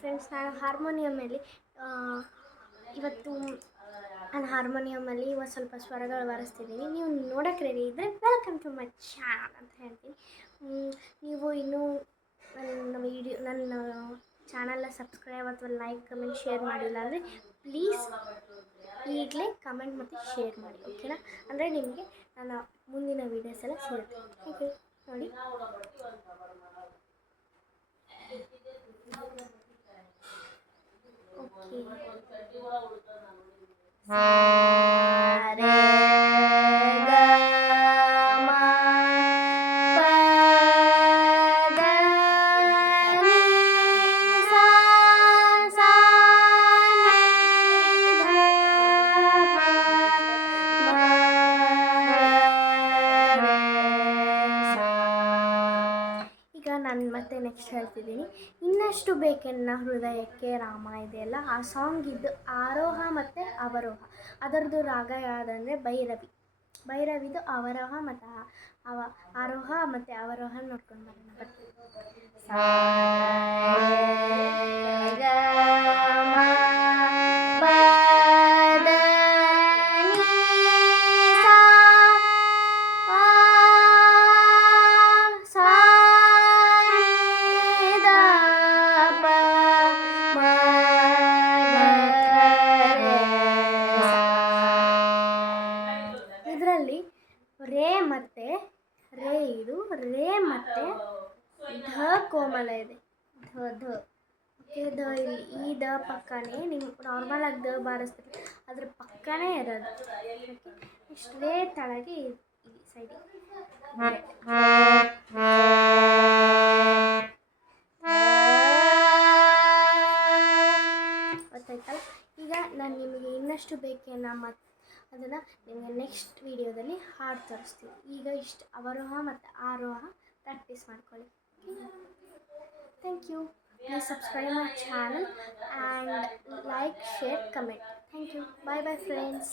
Friends, ನಾನು ಹಾರ್ಮೋನಿಯಮಲ್ಲಿ ಇವತ್ತು ನಾನು ಹಾರ್ಮೋನಿಯಮಲ್ಲಿ ಇವತ್ತು ಸ್ವಲ್ಪ ಸ್ವರಗಳು ಬಾರಿಸ್ತಿದ್ದೀನಿ. ನೀವು ನೋಡೋಕ್ಕೆ ರೆಡಿ ಇದ್ದರೆ ವೆಲ್ಕಮ್ ಟು ಮೈ ಚಾನಲ್ ಅಂತ ಹೇಳ್ತೀನಿ. ನೀವು ಇನ್ನೂ ನನ್ನ ಚಾನಲ್ನ ಸಬ್ಸ್ಕ್ರೈಬ್ ಅಥವಾ ಲೈಕ್ ಕಮೆಂಟ್ ಶೇರ್ ಮಾಡಿಲ್ಲ ಅಂದರೆ ಪ್ಲೀಸ್ ಈಗಲೇ ಕಮೆಂಟ್ ಮತ್ತು ಶೇರ್ ಮಾಡಿ, ಓಕೆನಾ? ಅಂದರೆ ನಿಮಗೆ ನನ್ನ ಮುಂದಿನ ವೀಡಿಯೋಸ್ ಎಲ್ಲ ಸಿಗುತ್ತೆ. ಓಕೆ, ನೋಡಿ. ಈಗ ನಾನು ಮತ್ತೆ ನೆಕ್ಸ್ಟ್ ಹೇಳ್ತಿದ್ದೀನಿ. ಇನ್ನಷ್ಟು ಬೇಕೆನ್ನ ಹೃದಯಕ್ಕೆ ರಾಮ ಇದೆಯಲ್ಲ, ಆ ಸಾಂಗ್ ಇದ್ದು ಆರೋಹ ಮತ್ತು ಅವರೋಹ. ಅದರದ್ದು ರಾಗ ಯಾವುದಂದರೆ ಭೈರವಿದು ಅವರೋಹ ಮತ್ತು ಆರೋಹ ಮತ್ತು ಅವರೋಹ ನೋಡ್ಕೊಂಡು ಬರೋಣ. ಬರ್ತೀವಿ. ಇದರಲ್ಲಿ ರೇ ಮತ್ತು ಧ ಕೋಮಲ ಇದೆ. ಧ ಓಕೆ, ಧ ಇಲ್ಲಿ ಈ ದ ಪಕ್ಕನೇ ನಿಮ್ಮ ನಾರ್ಮಲ್ ಆಗಿ ದ ಬಾರಿಸ್ತೀವಿ, ಅದ್ರ ಪಕ್ಕನೇ ಇರೋದು. ಓಕೆ, ಇಷ್ಟು ರೇ ತಳಗೆ ಈ ಸೈಡಿಗೆ ಗೊತ್ತಾಯ್ತಲ್ಲ. ಈಗ ನಾನು ನಿಮಗೆ ಇನ್ನಷ್ಟು ಬೇಕೇನ ಮತ್ತು ಅದನ್ನು ನಿಮಗೆ ನೆಕ್ಸ್ಟ್ ವೀಡಿಯೋದಲ್ಲಿ ಹಾಡು ತೋರಿಸ್ತೀನಿ. ಈಗ ಇಷ್ಟು ಅವರೋಹ ಮತ್ತು ಆರೋಹ ಪ್ರಾಕ್ಟೀಸ್ ಮಾಡ್ಕೊಳ್ಳಿ. Thank you. Please subscribe my channel and like, share, comment. Thank you. Bye bye friends.